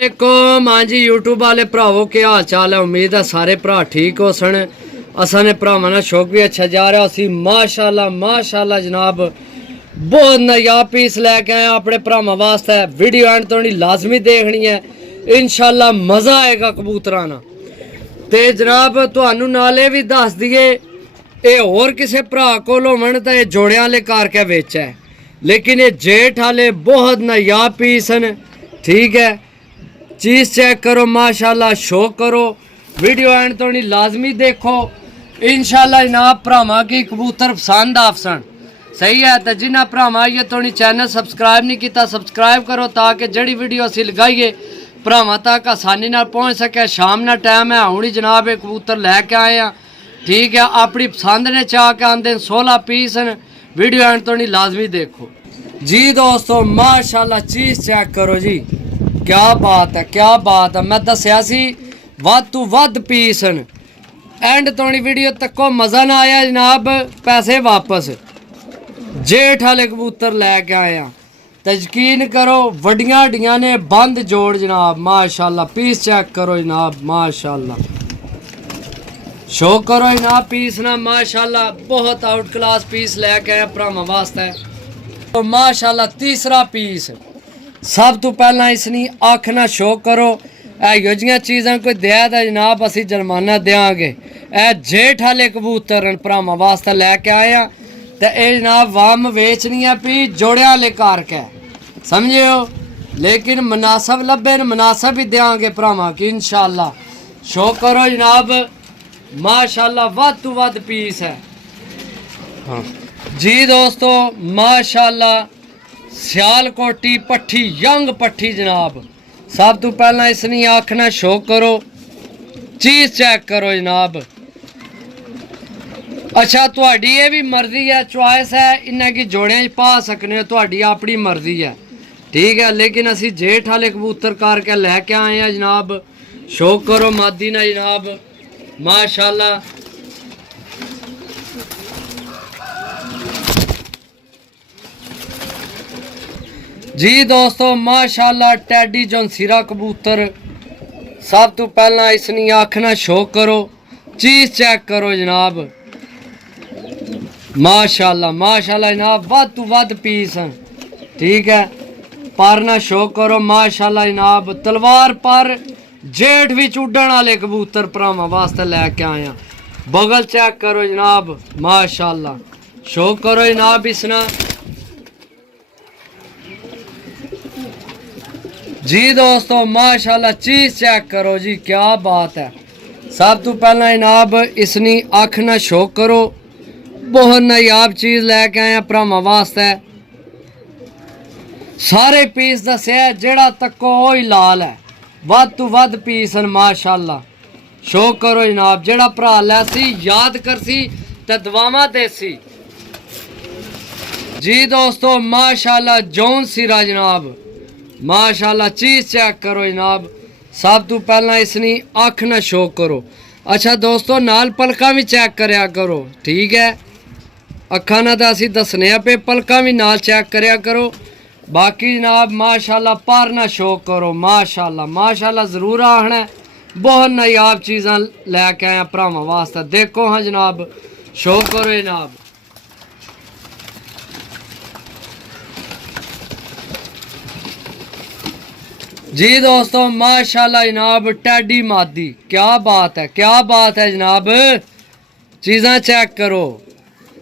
वालेकुम। हाँ जी यूट्यूब वाले भरावो क्या हाल चाल है। उम्मीद है सारे भरा ठीक हो सन। असा ने भरावां दा शौक भी अच्छा जा रहा सी। माशाल्लाह माशाल्लाह जनाब बहुत नायाब पीस लैके आए अपने भरावां वास्ते। वीडियो एंड तोड़ी लाजमी देखनी है, इंशाल्लाह मज़ा आएगा कबूतरां नाल। ते जनाब तुहानू नाले भी दस दिए ये होर किसी भरा कोल होवन तां ये जोड़ियां वाले करके बेच है, लेकिन ये जेठ वाले बहुत नायाब पीस न। ठीक है, चीज़ चेक करो माशाल्लाह, शौक करो, वीडियो एंड तो नहीं लाजमी देखो। इंशाल्लाह जनाब भरावां की कबूतर पसंद आफसन सही है। तो जिन्हें भरावां ये तो नहीं चैनल सबसक्राइब नहीं किया सबसक्राइब करो ताकि जड़ी वीडियो असी लगाइए भरावां तक आसानी नाल पहुँच सके। शाम ना टाइम है, हुणी जनाब एक कबूतर लैके आए हैं। ठीक है, अपनी पसंद ने चाह के आंदे 16 पीस न। वीडियो एंड तो नहीं लाजमी देखो जी दोस्तों। माशाल्लाह चीज़ चेक करो जी, क्या बात है क्या बात है। मैं दसिया सी वध तू वध पीस न। एंड तोनी वीडियो तको मज़ा ना आया जनाब पैसे वापस। जेठ वाले कबूतर लैके आया तो यकीन करो वड्डियां हड्डियां ने बंद जोड़ जनाब। माशाल्लाह पीस चेक करो जनाब, माशाल्लाह शो करो जनाब पीस ना। माशाल्लाह बहुत आउट क्लास पीस लैके आया भरावां वास्ते। तो माशाल्लाह तीसरा पीस सब तो पहला इसनी अख ना शो करो। यो जियां चीज़ां कोई दिया तो जनाब असी जुर्माना देंगे। ए जेठ वाले कबूतर भरावां वास्ते लैके आए हैं तो ये जनाब वाम वेचनी है पी जोड़िया वाले करके समझे हो, लेकिन मुनासब लब्बे मुनासब ही देंगे भरावां की इंशाल्लाह। शो करो जनाब माशाल्लाह वध तो वध पीस है। हाँ जी दोस्तों माशाल्लाह सियालकोटी पट्ठी यंग पट्ठी जनाब। सब तो पहला इसनी आखना शो करो, चीज़ चेक करो जनाब। अच्छा तुहाडी ये भी मर्जी है, चॉइस है, इन्हें की जोड़ियां पा सकने हो, तुहाडी अपनी मर्जी है। ठीक है, लेकिन असी जेठ वाले कबूतर करके लैके आए हैं जनाब। शो करो मादी ना जनाब माशाल्लाह। जी दोस्तों माशाल्लाह टैडी जोंसीरा कबूतर। सब तो पहला इसनी आखना शो करो, चीज़ चेक करो जनाब। माशाल्लाह माशाल्लाह जनाब वध तो वध पीस हैं। ठीक है, पर ना शो करो माशाल्लाह जनाब। तलवार पर जेठ भी उड़न वाले कबूतर भरावां वास्ते लैके आए हैं। बगल चेक करो जनाब माशाल्लाह। शो करो जनाब इसना जी दोस्तों माशाल्लाह चीज़ चेक करो जी, क्या बात है। सब तो पहला जनाब इसनी अख ना शो करो, बहुत नायाब चीज़ लैके आए भरावां वास्ते। सारे पीस दसे जेड़ा तको वो ही लाल है, वध तो वध पीस हैं माशाल्लाह। शो करो जनाब, जेड़ा भरा लैसी याद करसी ते दुआवां देसी जी दोस्तों माशाल्लाह। जौन सिरा जनाब माशाल्लाह चीज़ चेक करो जनाब। सब तो पहला इसनी अख ना शो करो। अच्छा दोस्तों नाल पलका भी चेक करया करो। ठीक है, अखा ना तो असी दसने पे पलका भी नाल चेक करया करो। बाकी जनाब माशाल्लाह पर ना शो करो माशाल्लाह माशाल्लाह ज़रूर आखना। बहुत नायाब चीज़ां लैके आए भरावां वास्ते। देखो हाँ जनाब, शो करो जनाब। जी दोस्तों माशाल्लाह जनाब टैडी मादी, क्या बात है क्या बात है जनाब। चीज़ां चेक करो,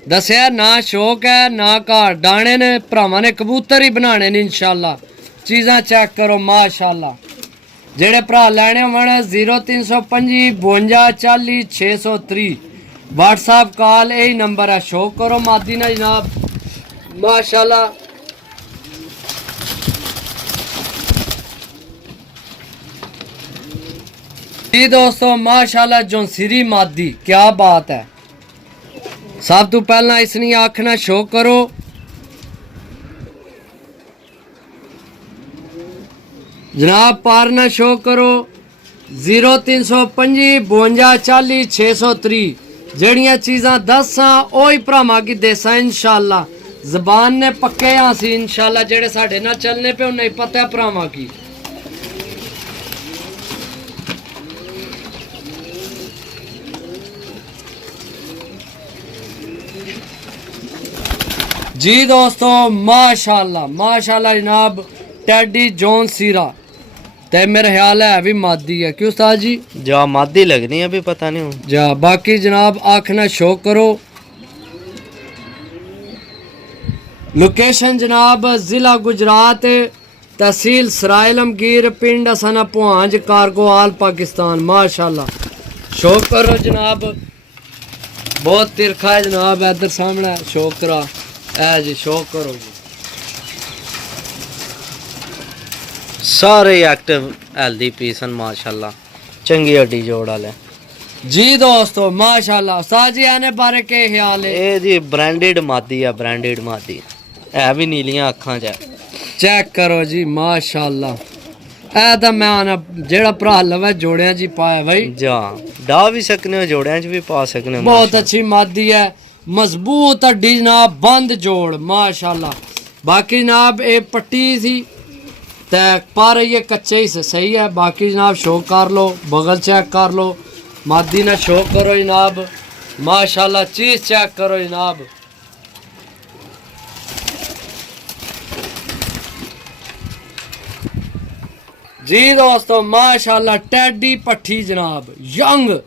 दसिया ना शौक है ना घर डाने ने, भरावां ने कबूतर ही बनाने ने इंशाल्लाह। चीज़ां चेक करो माशाल्लाह। जेड़े भरा लैने होन 0325 52 40 630 व्हाट्सएप कॉल यही नंबर है। शो करो मादी ना जनाब माशाल्लाह। जी दोस्तों माशाल्लाह जोंसीरी मादी, क्या बात है। सब तो पहला इसनी आखना शो करो जनाब, पार ना शो करो 0325 52 40 630। जड़ियाँ चीज़ां दसा ओही भरावां की देसा इंशाल्लाह। जबान ने पक्के हाँ सी इंशाल्लाह, जेड़े साढ़े नाल चलने पे उन्हें पता है भरावां की। जी दोस्तों माशाल्लाह माशाल्लाह जनाब टेडी जॉन सीरा ते मेरा ख्याल है अभी मादी है क्यों उस्ताद जी जा मादी लगनी है अभी पता नहीं हूँ जा बाकी जनाब आखना शौक करो। लोकेशन जनाब जिला गुजरात तहसील सराय आलमगीर पिंड असाना पुहांज कारगोहाल पाकिस्तान माशाल्लाह शौक करो जनाब बहुत तिरखा है जनाब इधर सामने शौक करा है जी शौक करो जी सारे एक्टिव हेल्दी पीस हैं माशाल्लाह चंगी हड्डी जोड़ वाले जी दोस्तों माशाल्लाह उस्ताद जी आने बारे के ख्याल है ये जी ब्रांडेड मादी है ब्रांडेड मादी है भी नीलियां अखां च चेक करो जी माशाल्लाह ए तो मैं आना जेड़ा भरा लवे जोड़िया जी पाया भाई जा डा भी सकने हो जोड़ियां च भी पा सकने हो बहुत अच्छी मादी है मजबूत हड्डी जनाब बंद जोड़ माशाल्लाह। बाकी जनाब ये पट्टी थी ते पर ये कच्चे ही से सही है बाकी जनाब शौक कर लो बगल चेक कर लो मादी ना शौक करो जनाब माशाल्लाह चीज चेक करो जनाब जी दोस्तों माशाल्लाह टेडी पट्टी जनाब यंग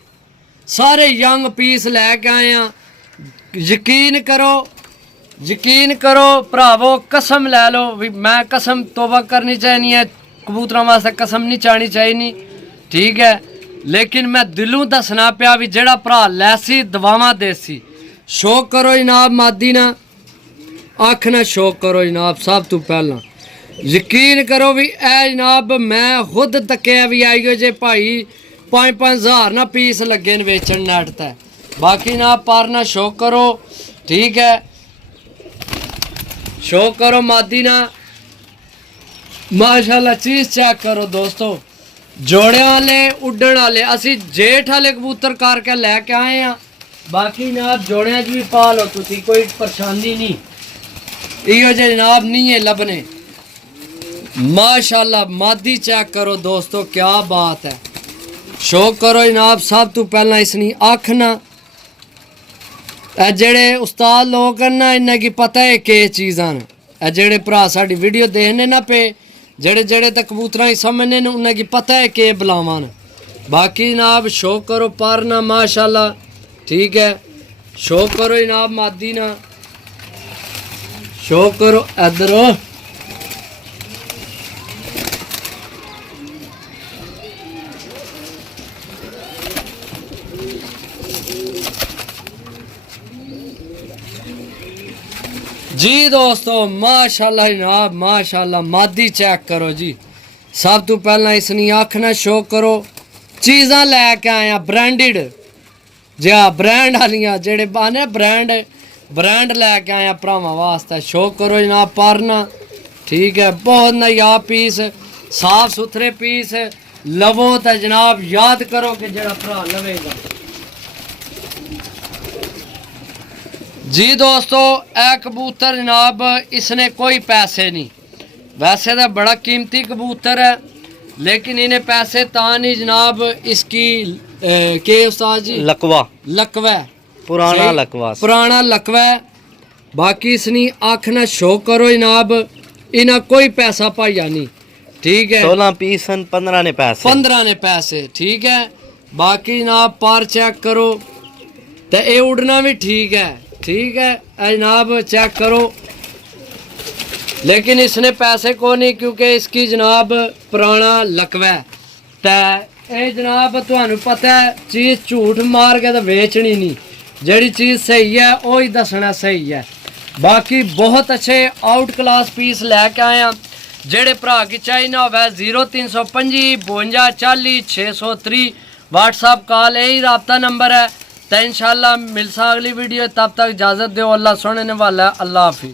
सारे यंग पीस लैके आए हैं यकीन करो भरावो कसम ले लो भी मैं कसम तोबा करनी चाहिए है कबूतरों वास्ते कसम नहीं चाहनी चाहिए ठीक है लेकिन मैं दिलों दसना पिया भी जेड़ा भरा लैसी दवावां देसी शौक करो जनाब मादी ना आखना शौक करो जनाब सब तो पहला यकीन करो भी ए जनाब मैं खुद तकिया भी आई हो जे भाई 5-5 हज़ार ना पीस लगे न बेचन नैट ते बाकी ना पर ना शौक करो ठीक है शौक करो मादी ना माशाल्लाह चीज चेक करो दोस्तों जोड़े वाले उड्डण वाले असी जेठ वाले कबूतर करके लैके आए हैं बाकी जनाब जोड़िया च भी पा लो तुसी कोई परेशानी नहीं इहो जे जनाब नहीं है लभने माशाल्लाह मादी चेक करो दोस्तों क्या बात है शौक करो जनाब सब तो पहला इसनी आखना जेड़े उस्ताद लोग ना इन्हें की पता है कि चीज़ां जेड़े भरा साड़ी वीडियो देखने ना पे जेड़े जेड़े तक कबूतरा ही समझने न उन्हें की पता है कि बुलावा बाकी जनाब शौक करो पर ना माशाल्लाह ठीक है शौक करो जनाब मादी ना शौक करो इधर जी दोस्तों माशाल्लाह जनाब माशाल्लाह मादी चेक करो जी सब तो पहला इसनी आखना शौक करो चीज़ां लैके आया ब्रांडेड जा ब्रांड वालियां जेड़े बाने ब्रांड लैके आया भरावां वास्ते शौक करो जनाब परना ठीक है बहुत नया पीस साफ सुथरे पीस लवो तो जनाब याद करो कि जेड़ा भरा लवेगा जी दोस्तों ए कबूतर जनाब इसने कोई पैसे नहीं वैसे तो बड़ा कीमती कबूतर है लेकिन इन्हें पैसे ता नहीं जनाब इसकी के उस्ताद जी लकवा पुराना लकवा बाकी इसनी आखना शौक करो जनाब इन्हें कोई पैसा पाइया नहीं ठीक है 16 पीस 15 ने पैसे ठीक है बाकी जनाब पार चेक करो तो ये उड़ना भी ठीक है जनाब चेक करो लेकिन इसने पैसे को नहीं क्योंकि इसकी जनाब पुराना लकवा ते ये जनाब तुहानू पता है चीज़ झूठ मार के तो बेचनी नहीं जड़ी चीज़ सही है वो ही दसना सही है बाकी बहुत अच्छे आउट क्लास पीस लैके आए हैं जेड़े भरा की चाहिए होवे 0325 52 40 630 व्हाट्सअप कॉल यही राब्ता नंबर है तो इंशाल्लाह मिलसा अगली वीडियो तब तक इजाज़त दो अल्लाह सुनने वाला है अल्लाह हाफिज़।